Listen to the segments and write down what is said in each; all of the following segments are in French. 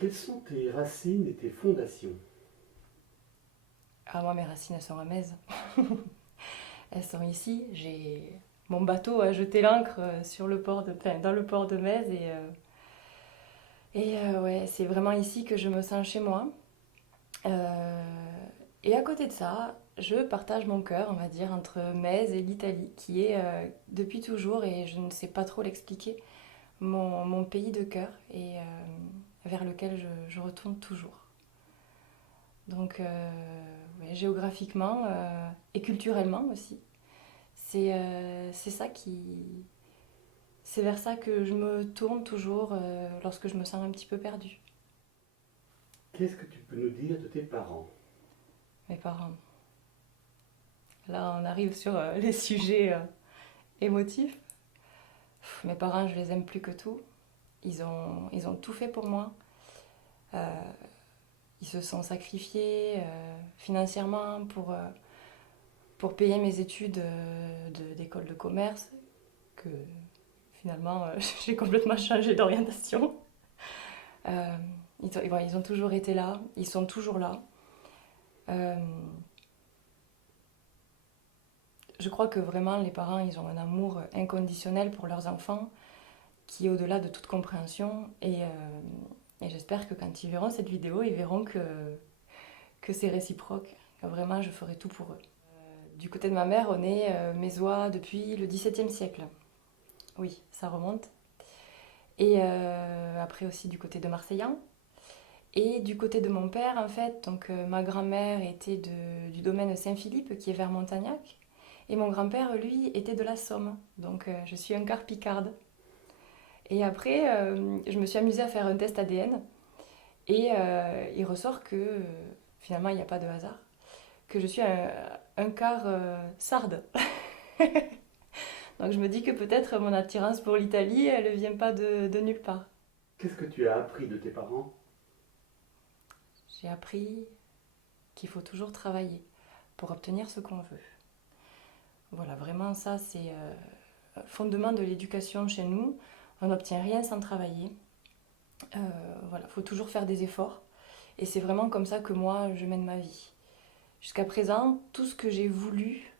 Quelles sont tes racines et tes fondations? Ah, moi, mes racines, elles sont à Metz. Elles sont ici. Mon bateau a jeté l'ancre sur le port dans le port de Metz ouais, c'est vraiment ici que je me sens chez moi. Euh, et à côté de ça, je partage mon cœur, on va dire, entre Metz et l'Italie, qui est depuis toujours, et je ne sais pas trop l'expliquer, mon pays de cœur et vers lequel je retourne toujours. Donc, ouais, géographiquement et culturellement aussi. C'est ça qui. C'est vers ça que je me tourne toujours lorsque je me sens un petit peu perdue. Qu'est-ce que tu peux nous dire de tes parents? Mes parents. Là, on arrive sur les sujets émotifs. Mes parents, je les aime plus que tout. Ils ont tout fait pour moi. Euh, Ils se sont sacrifiés financièrement pour payer mes études d'école de commerce, que finalement j'ai complètement changé d'orientation. Euh, ils ont toujours été là, ils sont toujours là. Euh, je crois que vraiment les parents, ils ont un amour inconditionnel pour leurs enfants qui est au-delà de toute compréhension. Et j'espère que quand ils verront cette vidéo, ils verront que c'est réciproque. Que vraiment, je ferai tout pour eux. Du côté de ma mère, on est mésois depuis le XVIIe siècle. Oui, ça remonte. Et après aussi du côté de Marseillan. Et du côté de mon père, en fait, donc ma grand-mère était du domaine Saint-Philippe, qui est vers Montagnac. Et mon grand-père, lui, était de la Somme. Donc je suis un quart picarde. Et après, je me suis amusée à faire un test ADN. Et il ressort que finalement, il n'y a pas de hasard. Que je suis un quart sarde. Donc je me dis que peut-être mon attirance pour l'Italie, elle ne vient pas de nulle part. Qu'est-ce que tu as appris de tes parents? J'ai appris qu'il faut toujours travailler pour obtenir ce qu'on veut. Voilà, vraiment ça c'est le fondement de l'éducation chez nous. On n'obtient rien sans travailler. Voilà, il faut toujours faire des efforts. Et c'est vraiment comme ça que moi je mène ma vie. Jusqu'à présent, tout ce que j'ai voulu,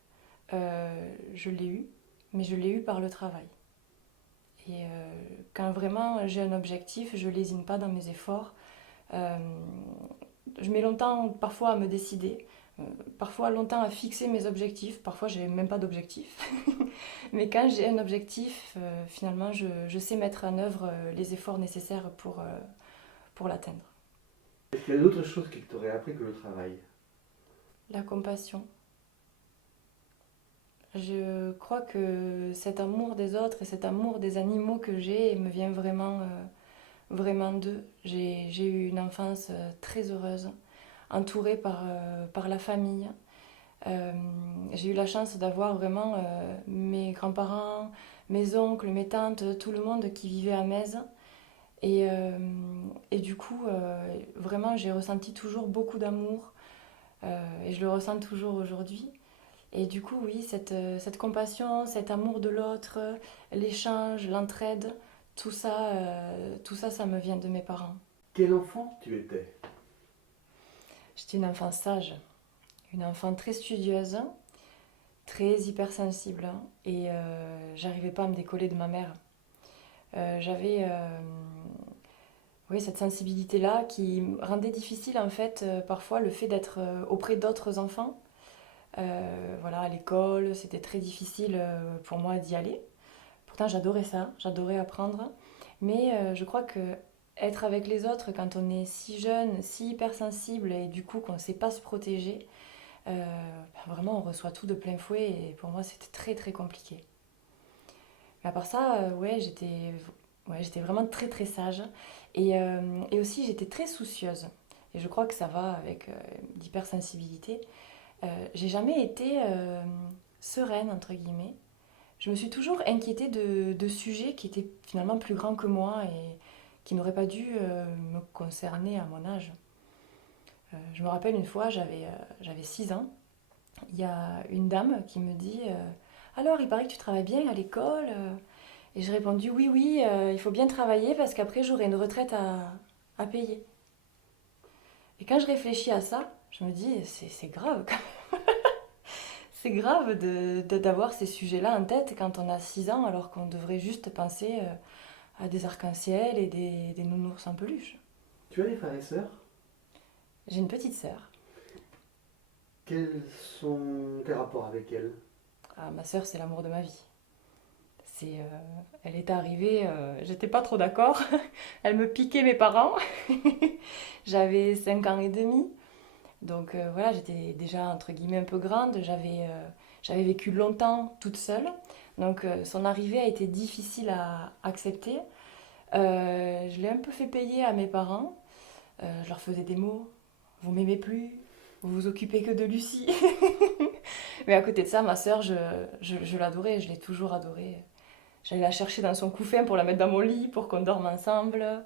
je l'ai eu, mais je l'ai eu par le travail. Et quand vraiment j'ai un objectif, je lésine pas dans mes efforts. Euh, je mets longtemps parfois à me décider, euh, parfois longtemps à fixer mes objectifs, parfois j'ai même pas d'objectif. Mais quand j'ai un objectif, finalement je sais mettre en œuvre les efforts nécessaires pour l'atteindre. Est-ce qu'il y a d'autres choses qui t'auraient appris que le travail? La compassion. Je crois que cet amour des autres et cet amour des animaux que j'ai me vient vraiment d'eux. J'ai eu une enfance très heureuse, entourée par la famille. Euh, j'ai eu la chance d'avoir vraiment mes grands-parents, mes oncles, mes tantes, tout le monde qui vivait à Metz. Et, euh, et du coup, vraiment, j'ai ressenti toujours beaucoup d'amour et je le ressens toujours aujourd'hui. Et du coup, oui, cette compassion, cet amour de l'autre, l'échange, l'entraide, tout ça, ça me vient de mes parents. Quel enfant tu étais? J'étais une enfant sage, une enfant très studieuse, très hypersensible, hein, et j'arrivais pas à me décoller de ma mère. J'avais oui, cette sensibilité-là qui rendait difficile en fait parfois le fait d'être auprès d'autres enfants. Voilà, à l'école, c'était très difficile pour moi d'y aller. Pourtant, j'adorais ça, j'adorais apprendre. Mais je crois que être avec les autres quand on est si jeune, si hypersensible et du coup qu'on ne sait pas se protéger, vraiment on reçoit tout de plein fouet et pour moi c'était très très compliqué. Mais à part ça, ouais, j'étais vraiment très très sage et aussi j'étais très soucieuse. Et je crois que ça va avec l'hypersensibilité. J'ai jamais été sereine, entre guillemets. Je me suis toujours inquiétée de sujets qui étaient finalement plus grands que moi et qui n'auraient pas dû me concerner à mon âge. Je me rappelle une fois, j'avais 6 ans, il y a une dame qui me dit alors, il paraît que tu travailles bien à l'école. Et j'ai répondu oui, oui, il faut bien travailler parce qu'après j'aurai une retraite à payer. Et quand je réfléchis à ça, je me dis, c'est grave. C'est grave d'avoir ces sujets-là en tête quand on a 6 ans, alors qu'on devrait juste penser à des arcs-en-ciel et des nounours en peluche. Tu as des frères et sœurs? J'ai une petite sœur. Quels sont tes rapports avec elle? Ah, ma sœur, c'est l'amour de ma vie. Elle est arrivée, j'étais pas trop d'accord. Elle me piquait mes parents. J'avais 5 ans et demi. Donc voilà, j'étais déjà entre guillemets un peu grande. J'avais vécu longtemps toute seule. Donc son arrivée a été difficile à accepter. Je l'ai un peu fait payer à mes parents. Je leur faisais des mots. Vous m'aimez plus, vous vous occupez que de Lucie. Mais à côté de ça, ma sœur, je l'adorais, je l'ai toujours adorée. J'allais la chercher dans son couffin pour la mettre dans mon lit, pour qu'on dorme ensemble.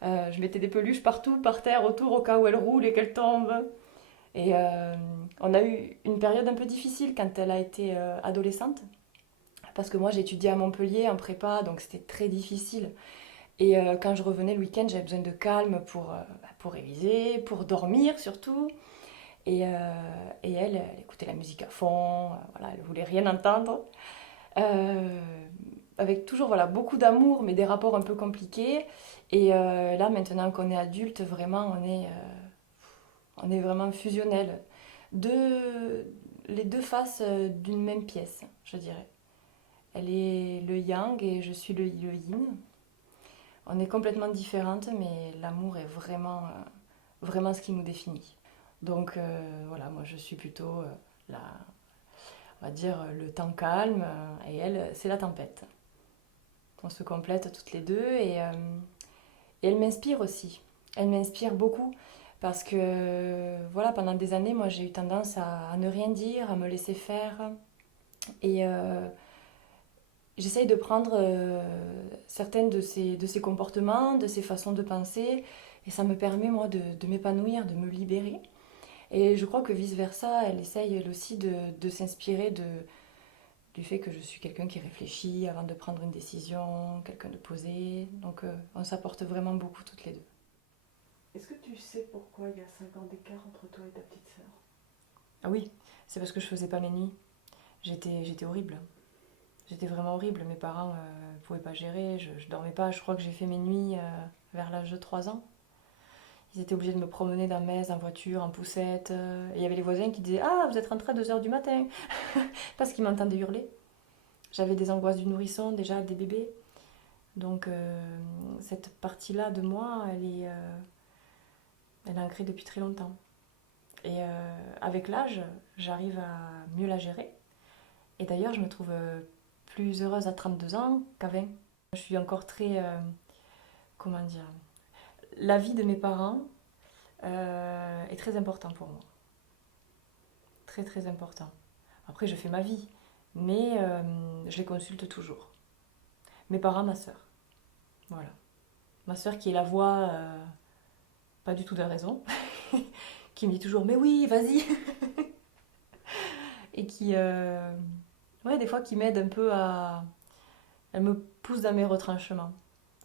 Je mettais des peluches partout, par terre, autour, au cas où elle roule et qu'elle tombe. Et on a eu une période un peu difficile quand elle a été adolescente. Parce que moi, j'étudiais à Montpellier en prépa, donc c'était très difficile. Et quand je revenais le week-end, j'avais besoin de calme pour réviser, pour dormir surtout. Et, euh, et elle écoutait la musique à fond, voilà, elle voulait rien entendre. Euh, Avec toujours voilà, beaucoup d'amour, mais des rapports un peu compliqués. Et là, maintenant qu'on est adulte, vraiment, on est vraiment fusionnels. Les deux faces d'une même pièce, je dirais. Elle est le yang et je suis le yin. On est complètement différentes, mais l'amour est vraiment ce qui nous définit. Donc voilà, moi je suis plutôt la, on va dire le temps calme et elle, c'est la tempête. On se complète toutes les deux et elle m'inspire aussi. Elle m'inspire beaucoup parce que voilà, pendant des années, moi j'ai eu tendance à ne rien dire, à me laisser faire et j'essaye de prendre certaines de ses comportements, de ses façons de penser et ça me permet moi de m'épanouir, de me libérer. Et je crois que vice-versa, elle essaye elle aussi de s'inspirer du fait que je suis quelqu'un qui réfléchit avant de prendre une décision, quelqu'un de posé. Donc on s'apporte vraiment beaucoup toutes les deux. Est-ce que tu sais pourquoi il y a 5 ans d'écart entre toi et ta petite sœur? Ah oui, c'est parce que je faisais pas mes nuits. J'étais horrible. J'étais vraiment horrible. Mes parents ne pouvaient pas gérer, je dormais pas. Je crois que j'ai fait mes nuits vers l'âge de 3 ans. Ils étaient obligés de me promener d'un Metz en voiture, en poussette. Et il y avait les voisins qui disaient ah, vous êtes rentrés à 2 heures du matin parce qu'ils m'entendaient hurler. J'avais des angoisses du nourrisson, déjà des bébés. Donc cette partie-là de moi, elle est ancrée depuis très longtemps. Et avec l'âge, j'arrive à mieux la gérer. Et d'ailleurs, je me trouve plus heureuse à 32 ans qu'à 20. Je suis encore très... comment dire? La vie de mes parents est très important pour moi. Très très important. Après, je fais ma vie, mais je les consulte toujours. Mes parents, ma sœur. Voilà. Ma sœur qui est la voix, pas du tout de raison, qui me dit toujours mais oui, vas-y. Et qui, ouais, des fois, qui m'aide un peu à. Elle me pousse dans mes retranchements.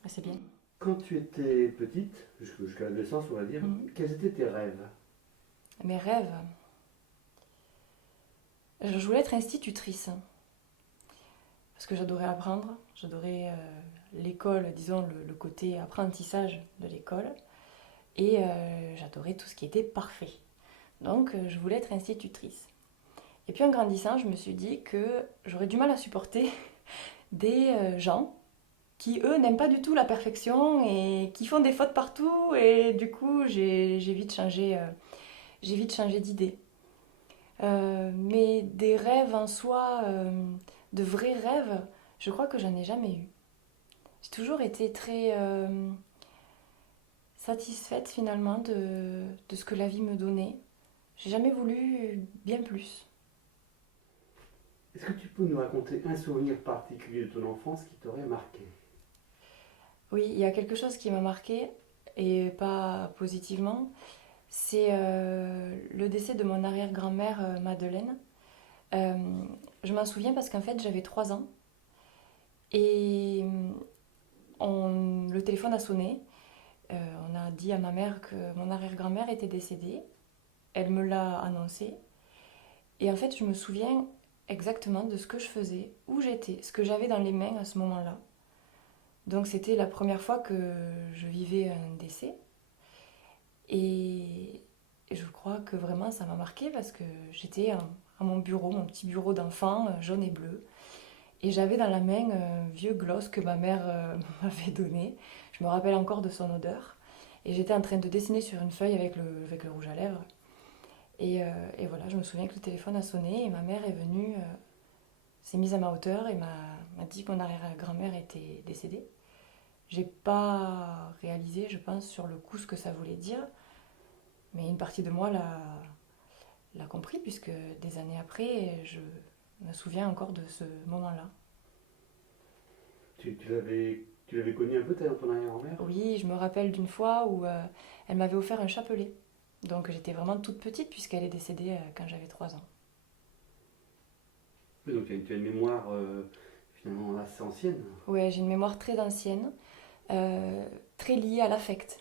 Et c'est bien. Quand tu étais petite, jusqu'à l'adolescence, on va dire, quels étaient tes rêves? Mes rêves. Je voulais être institutrice. Parce que j'adorais apprendre. J'adorais l'école, disons, le côté apprentissage de l'école. Et j'adorais tout ce qui était parfait. Donc, je voulais être institutrice. Et puis en grandissant, je me suis dit que j'aurais du mal à supporter des gens qui, eux, n'aiment pas du tout la perfection et qui font des fautes partout. Et du coup, j'ai vite changé d'idée. Mais des rêves en soi, de vrais rêves, je crois que j'en ai jamais eu. J'ai toujours été très satisfaite finalement de ce que la vie me donnait. J'ai jamais voulu bien plus. Est-ce que tu peux nous raconter un souvenir particulier de ton enfance qui t'aurait marqué? Oui, il y a quelque chose qui m'a marqué et pas positivement. C'est le décès de mon arrière-grand-mère Madeleine. Euh, je m'en souviens parce qu'en fait j'avais 3 ans et le téléphone a sonné On a dit à ma mère que mon arrière-grand-mère était décédée. Elle me l'a annoncé. Et en fait, je me souviens exactement de ce que je faisais, où j'étais, ce que j'avais dans les mains à ce moment-là. Donc c'était la première fois que je vivais un décès. Et je crois que vraiment ça m'a marqué parce que j'étais à mon bureau, mon petit bureau d'enfant, jaune et bleu. Et j'avais dans la main un vieux gloss que ma mère m'avait donné. Je me rappelle encore de son odeur. Et j'étais en train de dessiner sur une feuille avec le rouge à lèvres. Et voilà, je me souviens que le téléphone a sonné et ma mère est venue, s'est mise à ma hauteur et m'a dit que mon arrière-grand-mère était décédée. J'ai pas réalisé, je pense, sur le coup ce que ça voulait dire, mais une partie de moi l'a compris puisque des années après, je me souviens encore de ce moment-là. Tu l'avais connu un peu, ton arrière-grand-mère? Oui, je me rappelle d'une fois où elle m'avait offert un chapelet. Donc j'étais vraiment toute petite puisqu'elle est décédée quand j'avais 3 ans. Oui, donc tu as une mémoire finalement assez ancienne. Ouais, j'ai une mémoire très ancienne, très liée à l'affect.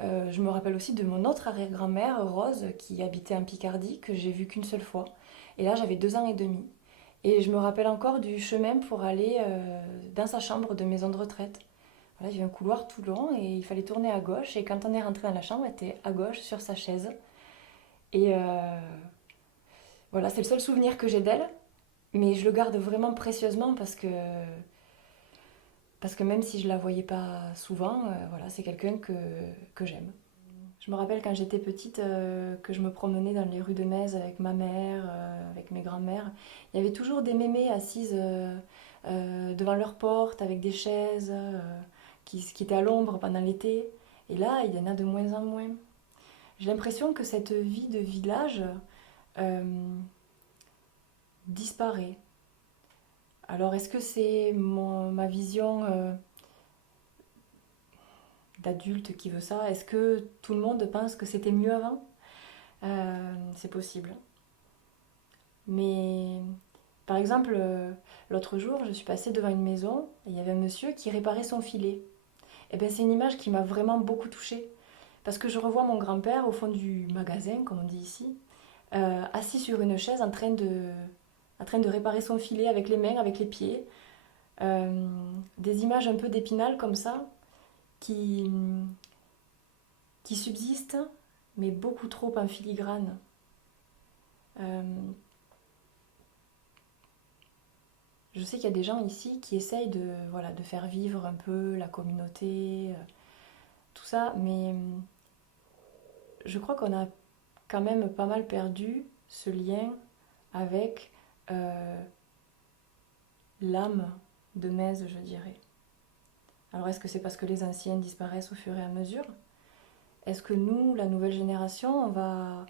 Je me rappelle aussi de mon autre arrière-grand-mère, Rose, qui habitait en Picardie, que j'ai vue qu'une seule fois. Et là, j'avais 2 ans et demi. Et je me rappelle encore du chemin pour aller dans sa chambre de maison de retraite. Voilà, il y avait un couloir tout long et il fallait tourner à gauche. Et quand on est rentré dans la chambre, elle était à gauche sur sa chaise. Et voilà, c'est le seul souvenir que j'ai d'elle. Mais je le garde vraiment précieusement parce que même si je la voyais pas souvent, voilà, c'est quelqu'un que j'aime. Je me rappelle quand j'étais petite que je me promenais dans les rues de Metz avec ma mère, avec mes grands-mères. Il y avait toujours des mémés assises devant leur porte avec des chaises qui étaient à l'ombre pendant l'été. Et là, il y en a de moins en moins. J'ai l'impression que cette vie de village euh, disparaît. Alors, est-ce que c'est ma vision d'adulte qui veut ça? Est-ce que tout le monde pense que c'était mieux avant? C'est possible. Mais par exemple, l'autre jour, je suis passée devant une maison et il y avait un monsieur qui réparait son filet. Et bien, c'est une image qui m'a vraiment beaucoup touchée. Parce que je revois mon grand-père au fond du magasin, comme on dit ici, assis sur une chaise en train de réparer son filet avec les mains, avec les pieds. Des images un peu d'Épinal comme ça, qui, qui subsistent, mais beaucoup trop en filigrane. Euh, je sais qu'il y a des gens ici qui essayent voilà, de faire vivre un peu la communauté, tout ça, mais je crois qu'on a quand même pas mal perdu ce lien avec l'âme de Metz, je dirais. Alors est-ce que c'est parce que les anciens disparaissent au fur et à mesure? Est-ce que nous, la nouvelle génération, on va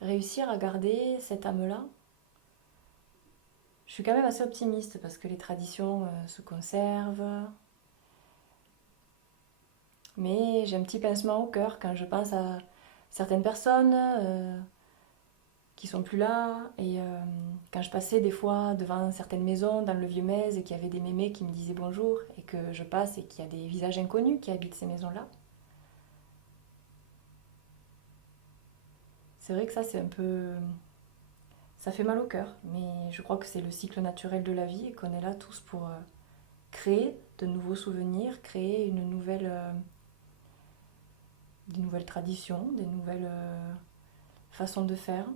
réussir à garder cette âme-là? Je suis quand même assez optimiste parce que les traditions se conservent. Mais j'ai un petit pincement au cœur quand je pense à certaines personnes qui sont plus là. Et quand je passais des fois devant certaines maisons dans le Vieux-Metz et qu'il y avait des mémés qui me disaient bonjour et que je passe et qu'il y a des visages inconnus qui habitent ces maisons-là. C'est vrai que ça, c'est un peu... Ça fait mal au cœur, mais je crois que c'est le cycle naturel de la vie et qu'on est là tous pour créer de nouveaux souvenirs, créer des nouvelles traditions, des nouvelles façons de faire.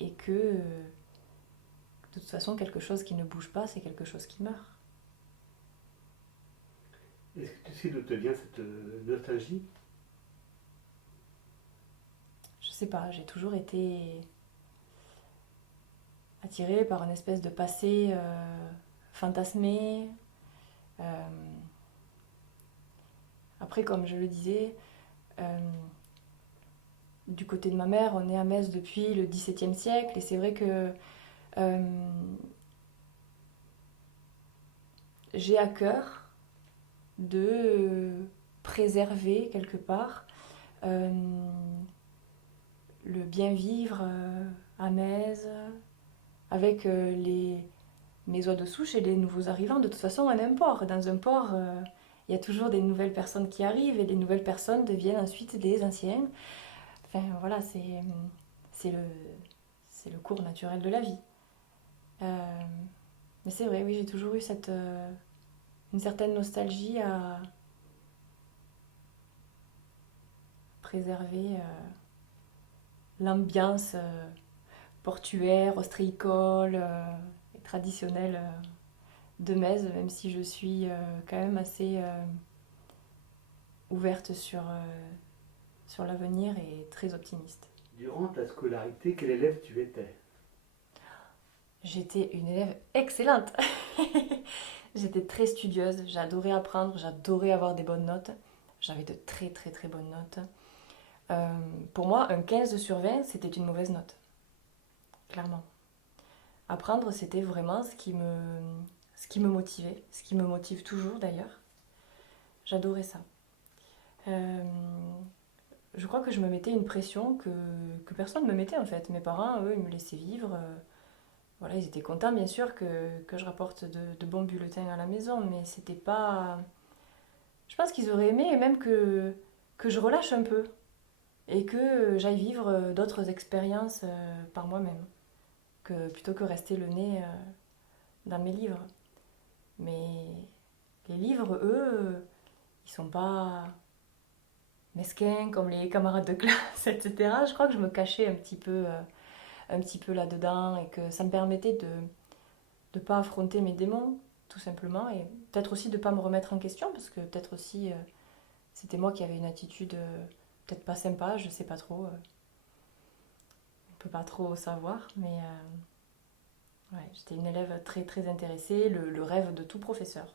Et que, de toute façon, quelque chose qui ne bouge pas, c'est quelque chose qui meurt. Est-ce que tu sais d'où te vient cette nostalgie? Je sais pas, j'ai toujours été attirée par une espèce de passé fantasmé. Après, comme je le disais, du côté de ma mère, on est à Metz depuis le XVIIe siècle et c'est vrai que j'ai à cœur de préserver quelque part le bien vivre à Metz avec mes oies de souche et les nouveaux arrivants. De toute façon, on est un port. Dans un port, il y a toujours des nouvelles personnes qui arrivent et les nouvelles personnes deviennent ensuite des anciens. Enfin voilà, c'est c'est le cours naturel de la vie. Euh, mais c'est vrai, oui, j'ai toujours eu une certaine nostalgie à préserver l'ambiance portuaire, ostréicole et traditionnelle de Metz, même si je suis quand même assez ouverte sur l'avenir et très optimiste. Durant ta scolarité, quel élève tu étais? J'étais une élève excellente. J'étais très studieuse, j'adorais apprendre, j'adorais avoir des bonnes notes. J'avais de très très très bonnes notes. Pour moi, un 15 sur 20, c'était une mauvaise note, clairement. Apprendre, c'était vraiment ce qui me motivait, ce qui me motive toujours d'ailleurs. J'adorais ça. Euh, je crois que je me mettais une pression que personne ne me mettait en fait. Mes parents, eux, ils me laissaient vivre. Voilà, ils étaient contents bien sûr que je rapporte de bons bulletins à la maison, mais c'était pas. Je pense qu'ils auraient aimé même que je relâche un peu et que j'aille vivre d'autres expériences par moi-même, plutôt que rester le nez dans mes livres. Mais les livres, eux, ils sont pas mesquins comme les camarades de classe, etc. Je crois que je me cachais un petit peu là-dedans et que ça me permettait de ne pas affronter mes démons, tout simplement, et peut-être aussi de ne pas me remettre en question, parce que peut-être aussi c'était moi qui avais une attitude peut-être pas sympa, je sais pas trop, on peut pas trop savoir, mais ouais, j'étais une élève très très intéressée, le rêve de tout professeur.